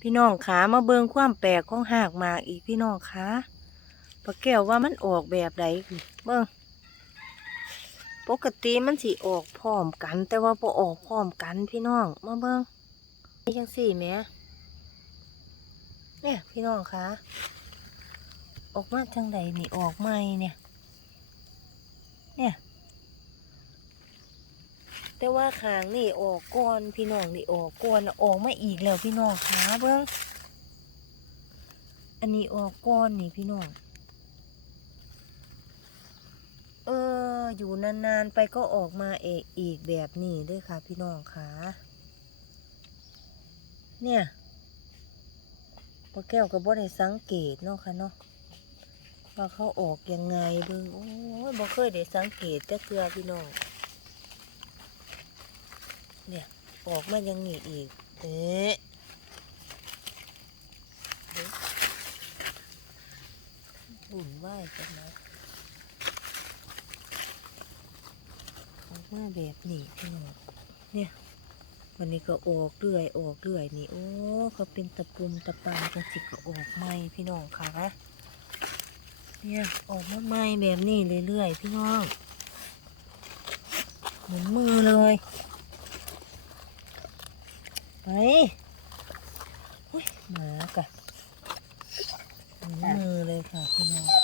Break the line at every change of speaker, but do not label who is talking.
พี่น้องขามาเบิงความแปลกของหากหมากอีกพี่น้องขาปลาแก้วว่ามันออกแบบใดคือเบิ่งปกติมันสิออกพร้อมกัน แต่ว่าบ่ออกพร้อมกันพี่น้องมาเบิ่งนี่จังสี่แหมเนี่ยพี่น้องคะออกมาจังใดนี่ออกใหม่เนี่ย เนี่ย แต่ว่าขางนี่ออกก่อนพี่น้องนี่ออกก่อนออกมาอีกแล้วพี่น้องขาเบิ้งอันนี้ออกก่อนนี่พี่น้องเออ อยู่นานๆไปก็ออกมาเอกอีกแบบนี้เด้วยค่ะ พี่น้องขาเนี่ยป้าแก้วก็บ่ได้สังเกตเนาะค่ะเนาะว่าเขาออกยังไงเบิ่งโอ้ยบ่เคยได้สังเกตจักเทือพี่น้อง เนี่ย ออกมายังนี่อีกเอ๊ะบุ่นไหวกันนะออกมาแบบนี้พี่น้องเนี่ยวันนี้ก็ออกเรื่อยออกเรื่อยนี่โอ้เขาเป็นตะปุ่มตะปาจังสิก็ออกใหม่พี่น้องค่ะเนี่ยออกมาใหม่แบบนี้เรื่อยๆพี่น้องเหมือนมือเลย ไปหมากะมือเลยค่ะพี่น้อง